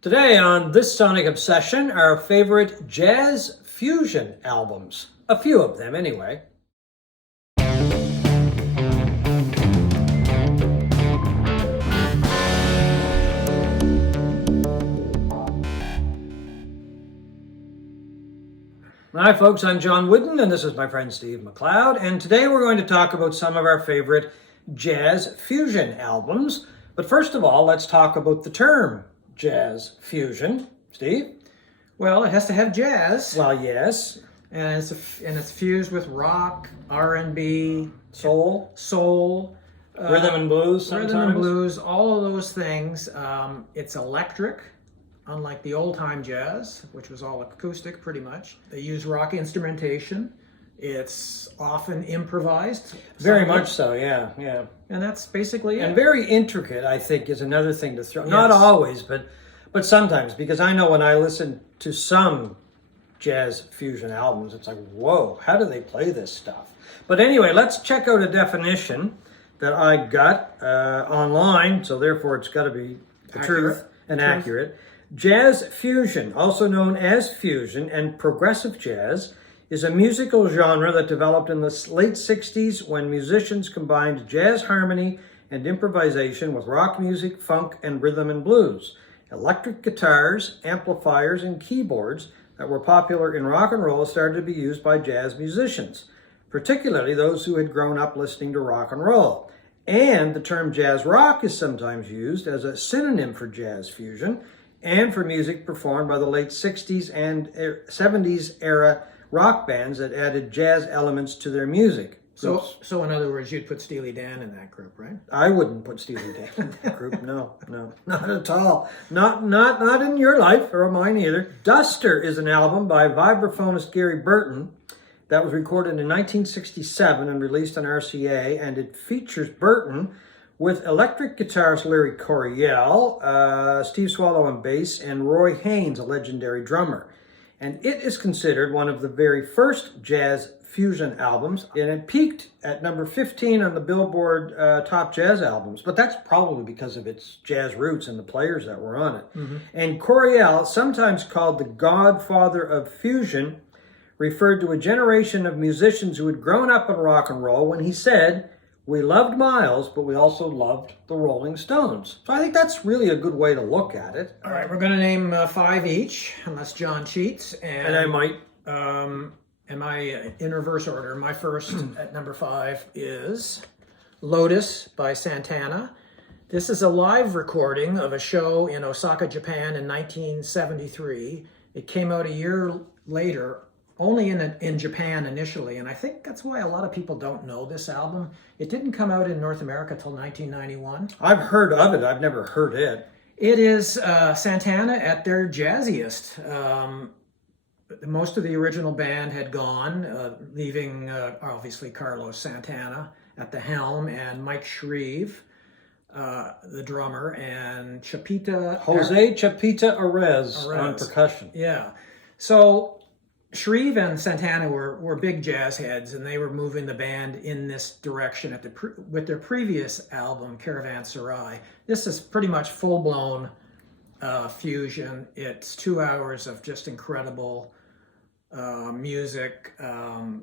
Today on This Sonic Obsession, our favorite jazz fusion albums. A few of them, anyway. Hi folks, I'm John Wooden and this is my friend Steve McLeod, and today we're going to talk about some of our favorite jazz fusion albums. But first of all, let's talk about the term jazz fusion. Steve? Well, it has to have jazz. Well, yes. And it's fused with rock, R&B, Soul, rhythm and blues sometimes. Rhythm and blues, all of those things. It's electric, unlike the old-time jazz, which was all acoustic pretty much. They use rock instrumentation. It's often improvised. Very much so, yeah. And that's basically it. And very intricate, I think, is another thing to throw. Yes. Not always, but sometimes, because I know when I listen to some jazz fusion albums, it's like, whoa, how do they play this stuff? But anyway, let's check out a definition that I got online, so therefore it's got to be the truth and accurate. Jazz fusion, also known as fusion and progressive jazz, is a musical genre that developed in the late 60s when musicians combined jazz harmony and improvisation with rock music, funk, and rhythm and blues. Electric guitars, amplifiers, and keyboards that were popular in rock and roll started to be used by jazz musicians, particularly those who had grown up listening to rock and roll. And the term jazz rock is sometimes used as a synonym for jazz fusion and for music performed by the late 60s and 70s era rock bands that added jazz elements to their music. So in other words, you'd put Steely Dan in that group, right? I wouldn't put Steely Dan in that group. No, not at all. Not in your life or mine either. Duster is an album by vibraphonist Gary Burton that was recorded in 1967 and released on RCA, and it features Burton with electric guitarist Larry Coryell, Steve Swallow on bass, and Roy Haynes, a legendary drummer. And it is considered one of the very first jazz fusion albums, and it peaked at number 15 on the Billboard Top Jazz Albums, but that's probably because of its jazz roots and the players that were on it. Mm-hmm. And Coryell, sometimes called the godfather of fusion, referred to a generation of musicians who had grown up in rock and roll when he said, "We loved Miles, but we also loved the Rolling Stones." So I think that's really a good way to look at it. All right, we're going to name 5 each, unless John cheats. And I might. In reverse order, my first at number 5 is Lotus by Santana. This is a live recording of a show in Osaka, Japan in 1973. It came out a year later, only in Japan initially, and I think that's why a lot of people don't know this album. It didn't come out in North America till 1991. I've heard of it. I've never heard it. It is Santana at their jazziest. Most of the original band had gone, leaving obviously Carlos Santana at the helm and Mike Shreve, the drummer, and Jose Chapita Arez on percussion. Yeah. So Shreve and Santana were big jazz heads, and they were moving the band in this direction with their previous album, Caravanserai. This is pretty much full-blown fusion. It's 2 hours of just incredible music.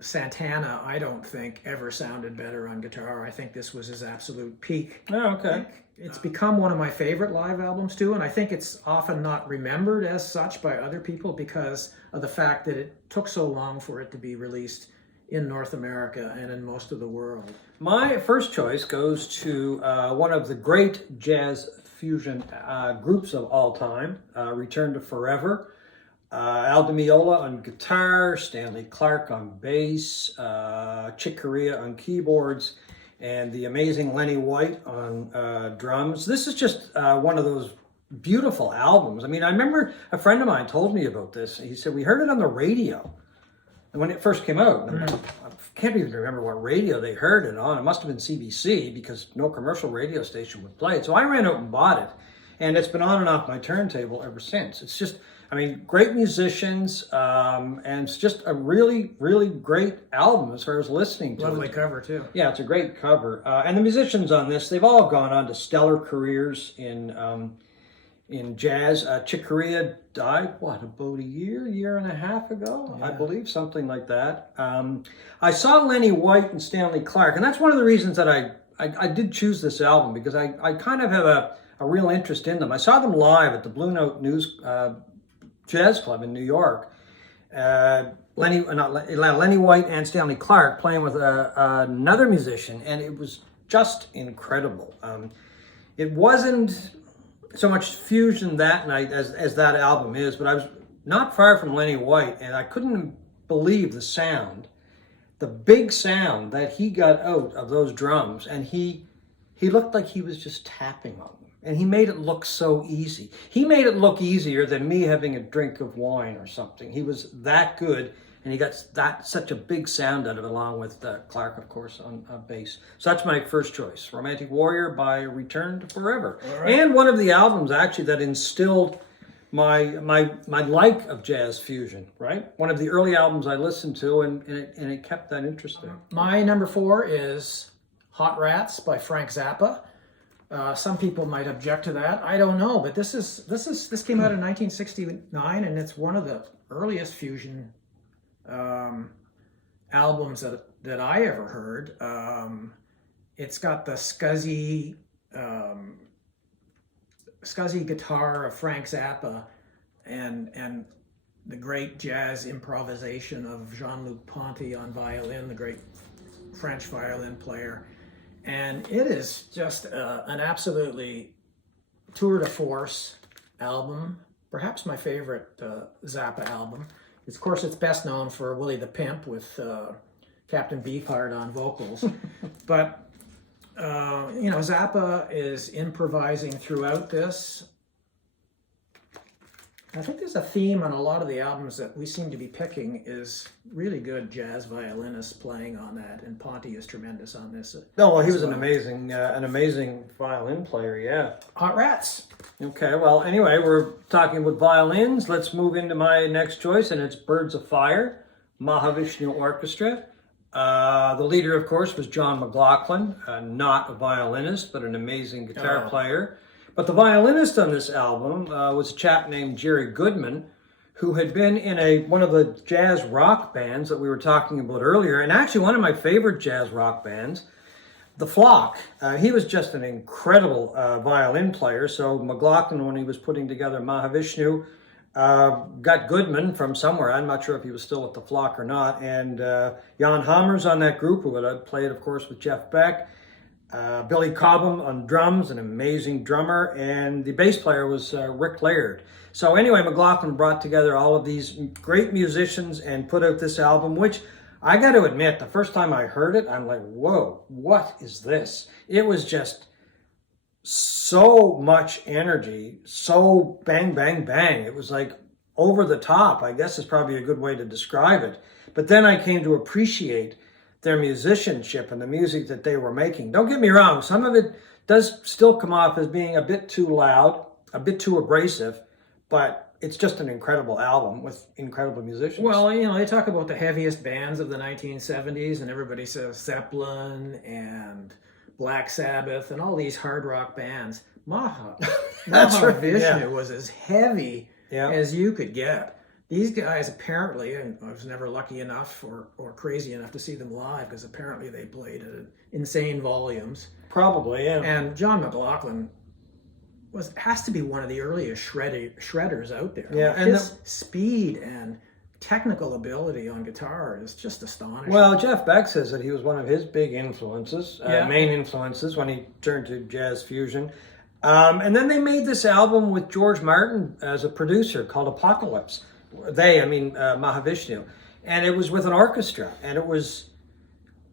Santana, I don't think, ever sounded better on guitar. I think this was his absolute peak. Oh, okay. It's become one of my favorite live albums too, and I think it's often not remembered as such by other people because of the fact that it took so long for it to be released in North America and in most of the world. My first choice goes to one of the great jazz fusion groups of all time, Return to Forever. Al Di Meola on guitar, Stanley Clarke on bass, Chick Corea on keyboards, and the amazing Lenny White on drums. This is just one of those beautiful albums. I mean, I remember a friend of mine told me about this. He said, we heard it on the radio when it first came out. And I can't even remember what radio they heard it on. It must have been CBC because no commercial radio station would play it. So I ran out and bought it. And it's been on and off my turntable ever since. It's just, I mean, great musicians, and it's just a really, really great album as far as listening to. Lovely cover, too. Yeah, it's a great cover. And the musicians on this, they've all gone on to stellar careers in in jazz. Chick Corea died, what, about a year and a half ago, I believe, something like that. I saw Lenny White and Stanley Clarke, and that's one of the reasons that I did choose this album, because I kind of have a real interest in them. I saw them live at the Blue Note News Jazz Club in New York. Lenny White and Stanley Clarke playing with another musician, and it was just incredible. It wasn't so much fusion that night as that album is, but I was not far from Lenny White, and I couldn't believe the sound, the big sound that he got out of those drums, and he looked like he was just tapping on them, and he made it look so easy. He made it look easier than me having a drink of wine or something. He was that good, and he got such a big sound out of it, along with Clarke, of course, on bass. So that's my first choice, Romantic Warrior by Return to Forever. Right. And one of the albums, actually, that instilled my like of jazz fusion, right? One of the early albums I listened to, and it kept that interesting. My number 4 is Hot Rats by Frank Zappa. Some people might object to that. I don't know, but this came out in 1969, and it's one of the earliest fusion albums that I ever heard. It's got the scuzzy guitar of Frank Zappa and the great jazz improvisation of Jean-Luc Ponty on violin, the great French violin player. And it is just an absolutely tour de force album, perhaps my favorite Zappa album. Of course, it's best known for Willie the Pimp with Captain Beefheart on vocals. But, Zappa is improvising throughout this. I think there's a theme on a lot of the albums that we seem to be picking is really good jazz violinists playing on that, and Ponty is tremendous on this. No, well, he was an amazing violin player, yeah. Hot Rats. Okay, well, anyway, we're talking about violins. Let's move into my next choice, and it's Birds of Fire, Mahavishnu Orchestra. The leader, of course, was John McLaughlin, not a violinist, but an amazing guitar player. But the violinist on this album was a chap named Jerry Goodman, who had been in one of the jazz rock bands that we were talking about earlier, and actually one of my favorite jazz rock bands, The Flock. He was just an incredible violin player, so McLaughlin, when he was putting together Mahavishnu, got Goodman from somewhere. I'm not sure if he was still with The Flock or not, and Jan Hammer's on that group, who had played, of course, with Jeff Beck. Billy Cobham on drums, an amazing drummer, and the bass player was Rick Laird. So anyway, McLaughlin brought together all of these great musicians and put out this album, which I got to admit, the first time I heard it, I'm like, whoa, what is this? It was just so much energy, so bang, bang, bang. It was like over the top, I guess is probably a good way to describe it. But then I came to appreciate their musicianship and the music that they were making. Don't get me wrong, some of it does still come off as being a bit too loud, a bit too abrasive, but it's just an incredible album with incredible musicians. Well, they talk about the heaviest bands of the 1970s, and everybody says Zeppelin and Black Sabbath and all these hard rock bands. Mahavishnu was as heavy as you could get. These guys apparently, and I was never lucky enough or crazy enough to see them live, because apparently they played at insane volumes. Probably, yeah. And John McLaughlin has to be one of the earliest shredders out there. Yeah, and his speed and technical ability on guitar is just astonishing. Well, Jeff Beck says that he was one of his big influences, main influences when he turned to jazz fusion. And then they made this album with George Martin as a producer called Apocalypse. Mahavishnu, and it was with an orchestra, and it was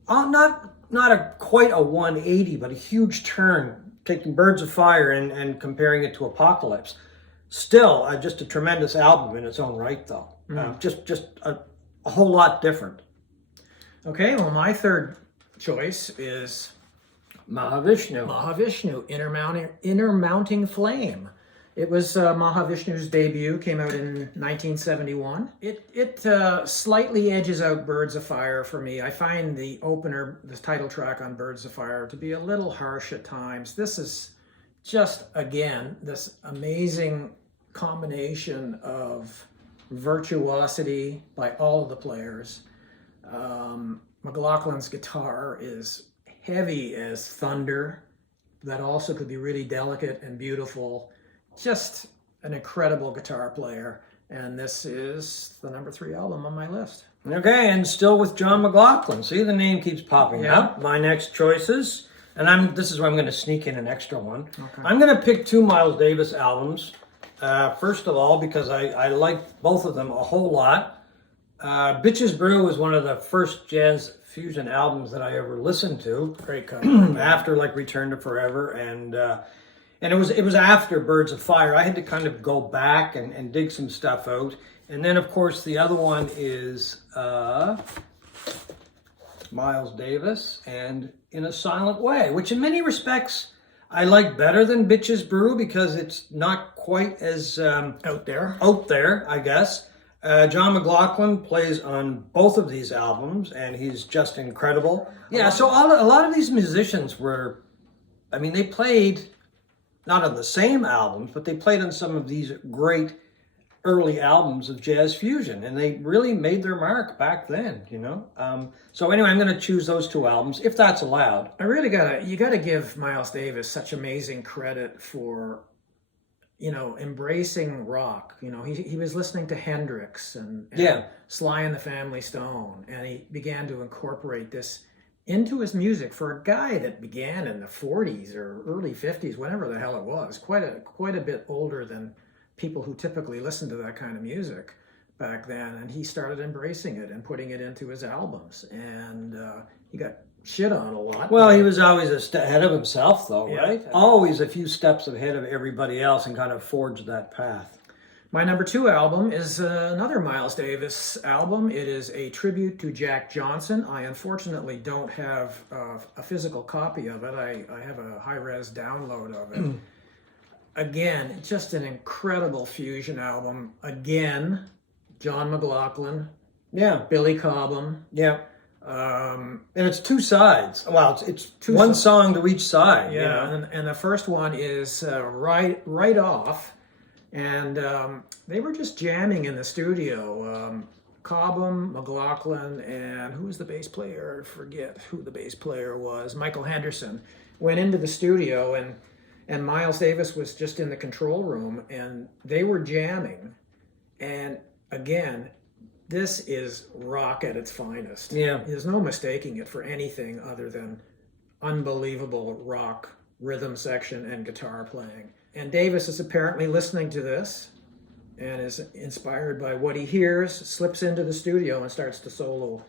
not quite a 180, but a huge turn, taking Birds of Fire and comparing it to Apocalypse. Still, just a tremendous album in its own right, though. Just a whole lot different. Okay, well, my third choice is Mahavishnu, Inner Mounting Flame. It was Mahavishnu's debut, came out in 1971. It slightly edges out Birds of Fire for me. I find the opener, the title track on Birds of Fire, to be a little harsh at times. This is just, again, this amazing combination of virtuosity by all of the players. McLaughlin's guitar is heavy as thunder, that also could be really delicate and beautiful. Just an incredible guitar player. And this is the number 3 album on my list. Okay, and still with John McLaughlin. See, the name keeps popping up. My next choices, and this is where I'm going to sneak in an extra one. Okay. I'm going to pick 2 Miles Davis albums. First of all, because I like both of them a whole lot. Bitches Brew was one of the first jazz fusion albums that I ever listened to. Great cover. After like Return to Forever, and it was after Birds of Fire. I had to kind of go back and dig some stuff out. And then of course the other one is Miles Davis and In a Silent Way, which in many respects I like better than Bitches Brew because it's not quite as out there, I guess. John McLaughlin plays on both of these albums, and he's just incredible. Yeah, so a lot of these musicians were, I mean, they played not on the same albums, but they played on some of these great early albums of jazz fusion, and they really made their mark back then, you know. So anyway, I'm going to choose those 2 albums, if that's allowed. You gotta give Miles Davis such amazing credit for, you know, embracing rock. You know, he was listening to Hendrix and Sly and the Family Stone, and he began to incorporate this into his music for a guy that began in the 40s or early 50s, whatever the hell it was, quite a bit older than people who typically listen to that kind of music back then. And he started embracing it and putting it into his albums, and he got shit on a lot. Well, he was always ahead of himself, though, right? Always a few steps ahead of everybody else, and kind of forged that path. My number 2 album is another Miles Davis album. It is a tribute to Jack Johnson. I unfortunately don't have a physical copy of it. I have a high-res download of it. Again, just an incredible fusion album. Again, John McLaughlin. Yeah. Billy Cobham. Yeah. And it's 2 sides. Well, it's 1 song to each side. Yeah, you know? and the first one is right off. And they were just jamming in the studio. Cobham, McLaughlin, and who was the bass player? I forget who the bass player was. Michael Henderson went into the studio, and Miles Davis was just in the control room, and they were jamming. And again, this is rock at its finest. Yeah. There's no mistaking it for anything other than unbelievable rock rhythm section and guitar playing. And Davis is apparently listening to this and is inspired by what he hears, slips into the studio and starts to solo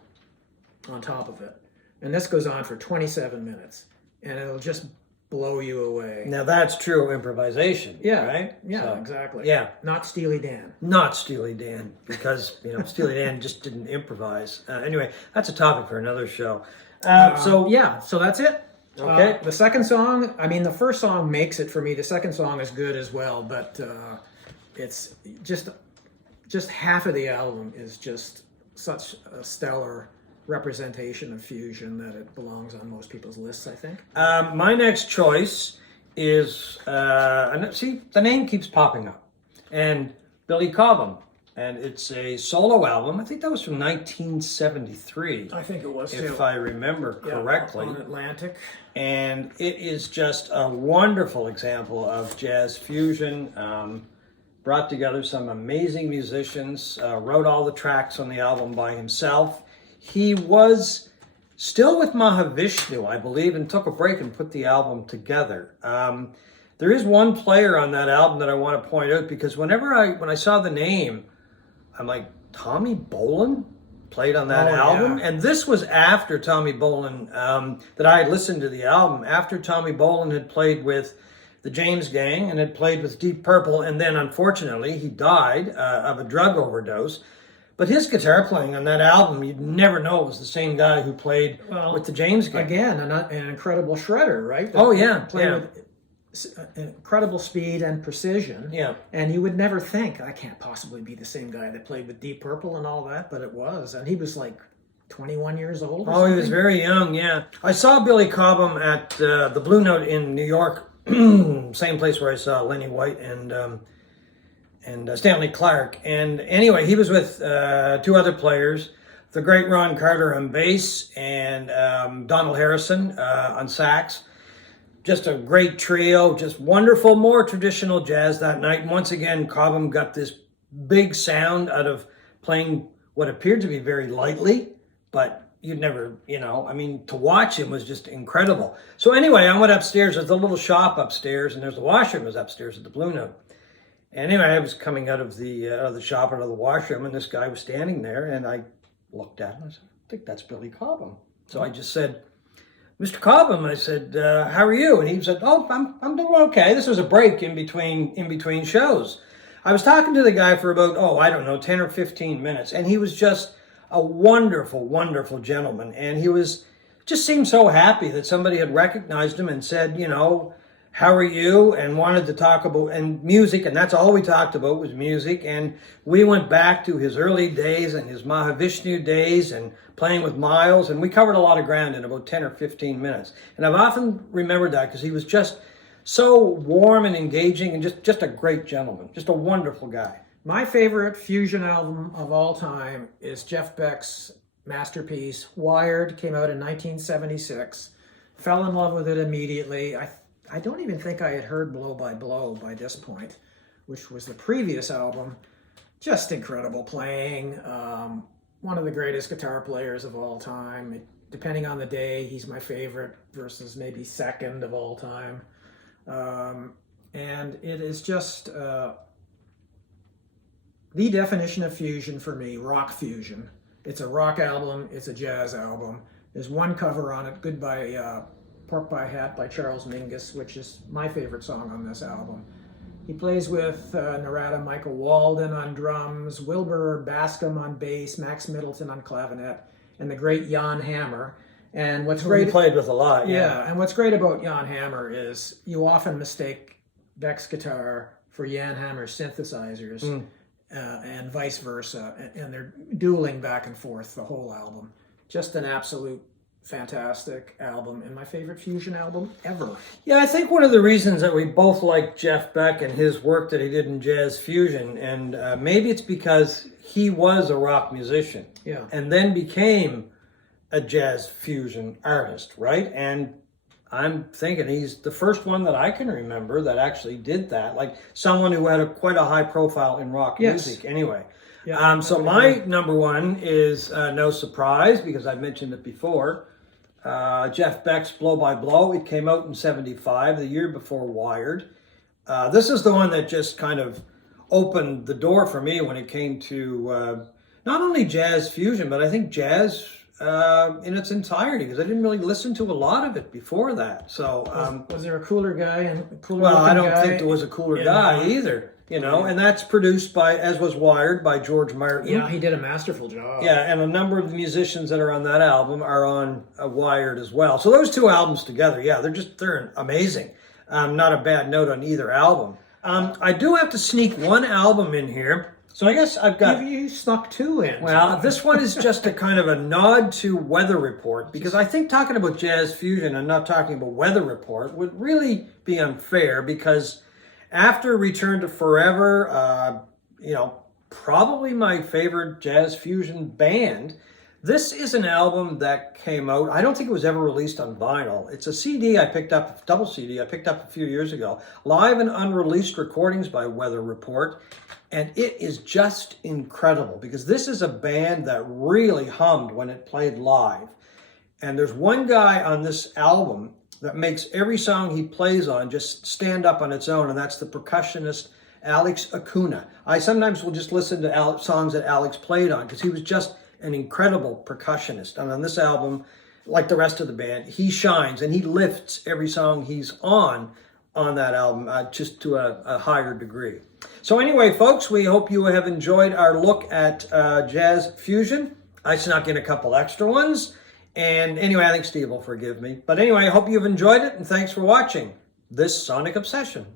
on top of it. And this goes on for 27 minutes, and it'll just blow you away. Now that's true improvisation, right? Yeah, So, exactly. Yeah. Not Steely Dan. Not Steely Dan, because, you know, Steely Dan just didn't improvise. Anyway, that's a topic for another show. So that's it. Okay. The second song, I mean, the first song makes it for me. The second song is good as well, but it's just half of the album is just such a stellar representation of fusion that it belongs on most people's lists, I think. My next choice is, see, the name keeps popping up, and Billy Cobham. And it's a solo album. I think that was from 1973. I think it was, if I remember correctly. On Atlantic. And it is just a wonderful example of jazz fusion. Brought together some amazing musicians, wrote all the tracks on the album by himself. He was still with Mahavishnu, I believe, and took a break and put the album together. There is one player on that album that I want to point out, because when I saw the name, I'm like, Tommy Bolin played on that album? Yeah. And this was after Tommy Bolin, that I had listened to the album, after Tommy Bolin had played with the James Gang and had played with Deep Purple, and then unfortunately he died of a drug overdose. But his guitar playing on that album, you'd never know it was the same guy who played with the James Gang. Again, an incredible shredder, right? Played with incredible speed and precision. Yeah. And you would never think, I can't possibly be the same guy that played with Deep Purple and all that, but it was. And he was like 21 years old or something. He was very young, yeah. I saw Billy Cobham at the Blue Note in New York same place where I saw Lenny White and Stanley Clarke. And anyway, he was with two other players, the great Ron Carter on bass and Donald Harrison on sax. Just a great trio, just wonderful, more traditional jazz that night. And once again, Cobham got this big sound out of playing what appeared to be very lightly, but you'd never, I mean, to watch him was just incredible. So anyway, I went upstairs. There's a little shop upstairs, and there's the washroom was upstairs at the Blue Note. And anyway, I was coming out of the shop, out of the washroom, and this guy was standing there, and I looked at him. I said, I think that's Billy Cobham. So I just said, Mr. Cobham, I said, how are you? And he said, oh, I'm doing okay. This was a break in between shows. I was talking to the guy for about, 10 or 15 minutes. And he was just a wonderful, wonderful gentleman. And he just seemed so happy that somebody had recognized him and said, how are you? And wanted to talk about and music. And that's all we talked about was music. And we went back to his early days and his Mahavishnu days and playing with Miles. And we covered a lot of ground in about 10 or 15 minutes. And I've often remembered that because he was just so warm and engaging and just a great gentleman, just a wonderful guy. My favorite fusion album of all time is Jeff Beck's masterpiece, Wired, came out in 1976. Fell in love with it immediately. I don't even think I had heard Blow by Blow by this point, which was the previous album. Just incredible playing. One of the greatest guitar players of all time. Depending on the day, he's my favorite versus maybe second of all time. And it is just the definition of fusion for me, rock fusion. It's a rock album, it's a jazz album. There's one cover on it, Goodbye Pork Pie Hat by Charles Mingus, which is my favorite song on this album. He plays with Narada Michael Walden on drums, Wilbur Bascom on bass, Max Middleton on clavinet, and the great Jan Hammer. And what's great, he played with a lot, yeah. And what's great about Jan Hammer is you often mistake Beck's guitar for Jan Hammer's synthesizers, and vice versa, and they're dueling back and forth the whole album. Just an absolute fantastic album and my favorite fusion album ever. Yeah, I think one of the reasons that we both like Jeff Beck and his work that he did in jazz fusion, and maybe it's because he was a rock musician, and then became a jazz fusion artist, right? And I'm thinking he's the first one that I can remember that actually did that, like someone who had quite a high profile in rock music anyway. Yeah, so my number one is no surprise because I've mentioned it before. Jeff Beck's Blow by Blow. It came out in '75, the year before Wired. This is the one that just kind of opened the door for me when it came to not only jazz fusion, but I think jazz in its entirety, because I didn't really listen to a lot of it before that. So was there a cooler guy and a cooler well, I don't guy? think there was a cooler guy either. And that's produced by, as was Wired, by George Martin. Yeah, he did a masterful job. Yeah, and a number of the musicians that are on that album are on Wired as well. So those two albums together, they're amazing. Not a bad note on either album. I do have to sneak one album in here. So I guess I've got... You snuck two in. Well, this one is just a kind of a nod to Weather Report, because I think talking about jazz fusion and not talking about Weather Report would really be unfair, because after Return to Forever, probably my favorite jazz fusion band, this is an album that came out, I don't think it was ever released on vinyl. It's a CD I picked up, double CD I picked up a few years ago, live and unreleased recordings by Weather Report. And it is just incredible, because this is a band that really hummed when it played live. And there's one guy on this album that makes every song he plays on just stand up on its own, and that's the percussionist Alex Acuna. I sometimes will just listen to songs that Alex played on, because he was just an incredible percussionist. And on this album, like the rest of the band, he shines and he lifts every song he's on that album just to a higher degree. So anyway, folks, we hope you have enjoyed our look at jazz fusion. I snuck in a couple extra ones. And anyway, I think Steve will forgive me. But anyway, I hope you've enjoyed it, and thanks for watching this Sonic Obsession.